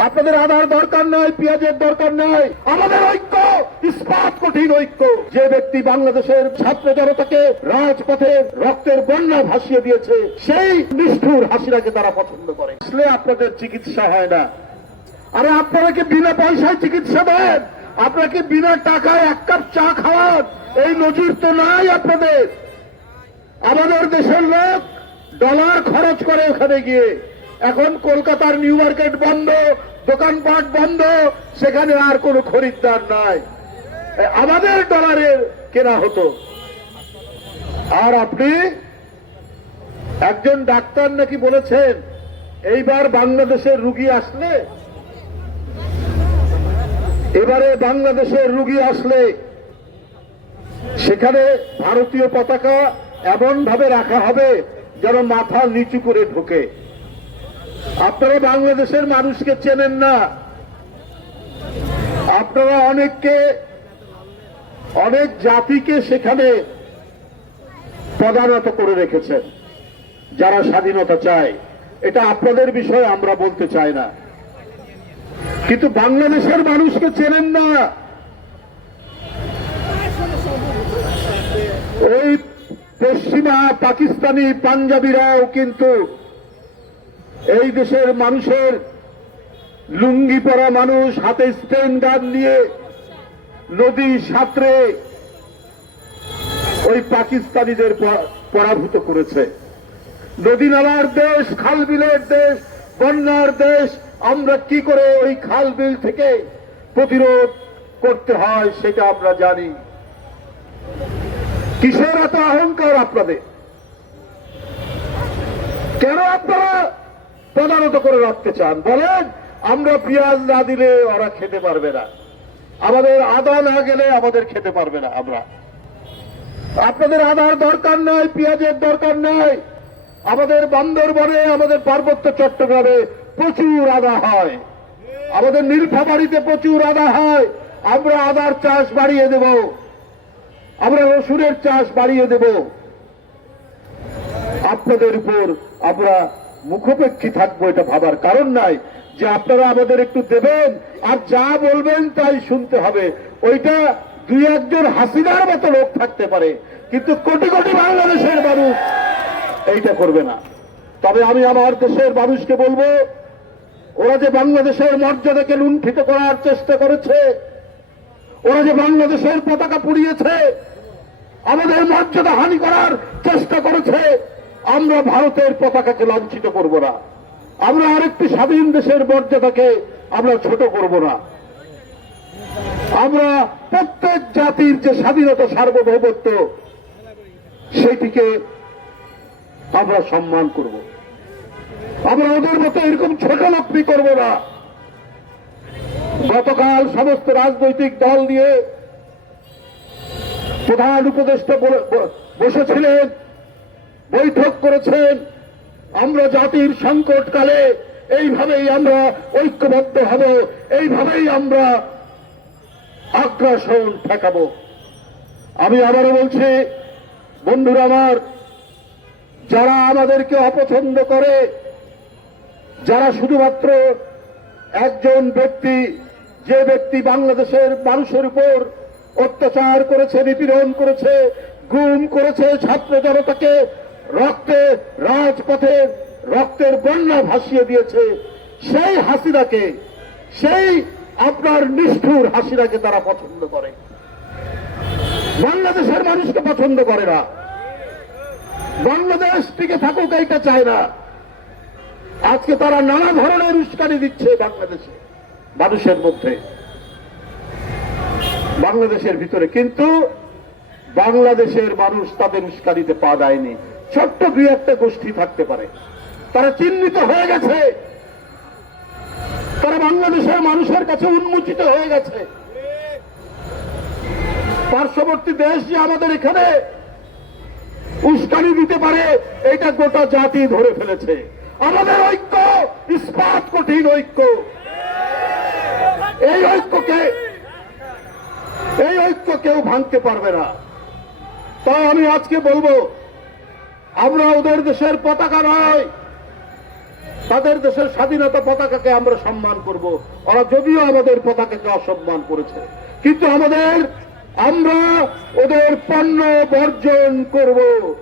আপনাদের আধার দরকার নাই, পেঁয়াজের দরকার নাই। আমাদের ঐক্য, ইস্পাত কঠিন ঐক্য। যে ব্যক্তি বাংলাদেশের ছাত্র জনতাকে রাজপথে রক্তের বন্যা ভাসিয়ে দিয়েছে, সেই নিষ্ঠুর হাসিরাকে তারা পছন্দ করে। আসলে আপনাদের চিকিৎসা হয় না। আরে আপনারা কি বিনা পয়সায় চিকিৎসা দেন? আপনাকে বিনা টাকায় এক কাপ চা খাওয়ান? এই নজির তো নাই আপনাদের। আমাদের দেশের লোক ডলার খরচ করে ওখানে গিয়ে। এখন কলকাতার নিউ মার্কেট বন্ধ, দোকানপাট বন্ধ, সেখানে আর কোনো খরিদ্দার নাই। আমাদের ডলারের কেনা হতো। আর আপনি একজন ডাক্তার নাকি বলেছেন, এইবার বাংলাদেশের রুগী আসলে? এবারে বাংলাদেশের রুগী আসলে। সেখানে ভারতীয় পতাকা এমন ভাবে রাখা হবে যেন মাথা নিচু করে ঢোকে। আপনারা বাংলাদেশের মানুষকে চেনেন না। আপনারা অনেককে, অনেক জাতিকে সেখানে পদানত করে রেখেছেন, যারা স্বাধীনতা চায়। এটা আপনাদের বিষয়ে আমরা বলতে চাই না। কিন্তু বাংলাদেশের মানুষকে চেনেন না। ওই পশ্চিমা পাকিস্তানি পাঞ্জাবিরাও কিন্তু এই দেশের মানুষের লুঙ্গি পরা মানুষ, হাতে স্টেন গান নিয়ে নদী সাঁতরে ওই পাকিস্তানিদের পরাভূত করেছে। নদী নালার দেশ, খাল বিলের দেশ, বন্যার দেশ, আমরা কি করে ওই খাল বিল থেকে প্রতিরোধ করতে হয় সেটা আমরা জানি। কিসের এত অহংকার আপনাদের? কেন আপনারা প্রধানত করে রাখতে চান। বলেন, আমরা পেঁয়াজ না দিলে ওরা খেতে পারবে না। আমাদের আদা না গেলে আমাদের খেতে পারবে না আমরা। আপনাদের আদার দরকার নাই, পেঁয়াজের দরকার নাই। আমাদের বান্দরবনে, আমাদের পার্বত্য চট্টগ্রামে প্রচুর আদা হয়। আমাদের নীলফামারিতে প্রচুর আদা হয়। আমরা আদার চাষ বাড়িয়ে দেব। আমরা রসুনের চাষ বাড়িয়ে দেব। আপনাদের উপর আমরা মুখোপেক্ষী থাকব এটা ভাবার কারণ নাই যে আপনারা আমাদের একটু দেবেন আর যা বলবেন তাই শুনতে হবে। ওইটা দুই একজন হাসিনার মতো লোক থাকতে পারে, কিন্তু কোটি কোটি বাংলাদেশের মানুষ এইটা করবে না। তবে আমি আমার দেশের মানুষকে বলব, ওরা যে বাংলাদেশের মর্যাদাকে লুণ্ঠিত করার চেষ্টা করেছে, ওরা যে বাংলাদেশের পতাকা পুড়িয়েছে, আমাদের মর্যাদা হানি করার চেষ্টা করেছে আমরা ভারতের পতাকাকে লাঞ্ছিত করব না। আমরা আরেকটি স্বাধীন দেশের মর্যাদাকে আমরা ছোট করব না। আমরা প্রত্যেক জাতির যে স্বাধীনতা, সার্বভৌমত্ব সেটিকে আমরা সম্মান করব। আমরা ওদের মতো এরকম ছোট লোকটি করব না। গতকাল সমস্ত রাজনৈতিক দল নিয়ে প্রধান উপদেষ্টা বসেছিলেন বৈঠক করেছেন। আমরা জাতির সংকটকালে এইভাবেই আমরা ঐক্যবদ্ধ হব, এইভাবেই আমরা আগ্রাসন ঠেকাবো। আমি আবারও বলছি, বন্ধুরা আমার, যারা আমাদেরকে অপছন্দ করে, যারা শুধুমাত্র একজন ব্যক্তি, যে ব্যক্তি বাংলাদেশের মানুষের উপর অত্যাচার করেছে, নিপীড়ন করেছে, গুম করেছে ছাত্র জনতাকে রক্তে, রাজপথে রক্তের বন্যা ভাসিয়ে দিয়েছে। সেই হাসিনাকে, সেই আপনার নিষ্ঠুর হাসিনাকে তারা পছন্দ করে। বাংলাদেশের মানুষকে পছন্দ করে না। বাংলাদেশ টিকে থাকুক এইটা চায় না। আজকে তারা নানা ধরনের উস্কানি দিচ্ছে বাংলাদেশে, মানুষের মধ্যে। বাংলাদেশের ভিতরে কিন্তু বাংলাদেশের মানুষ তাদের উস্কানিতে পা দেয়নি। ছোট্ট দুই একটা গোষ্ঠী থাকতে পারে। তারা চিহ্নিত হয়ে গেছে। তারা বাংলাদেশের মানুষের কাছে উন্মোচিত হয়ে গেছে। পার্শ্ববর্তী দেশ যে আমাদের এখানে উস্কানি দিতে পারে, এটা গোটা জাতি ধরে ফেলেছে। আমাদের ঐক্য, ইস্পাত কঠিন ঐক্য। এই ঐক্যকে, এই ঐক্য কেউ ভাঙতে পারবে না। তাই আমি আজকে বলব আমরা ওদের দেশের পতাকা নয়। তাদের দেশের স্বাধীনতা পতাকাকে আমরা সম্মান করব। ওরা যদিও আমাদের পতাকাকে অসম্মান করেছে। কিন্তু আমাদের, আমরা ওদের পণ্য বর্জন করব।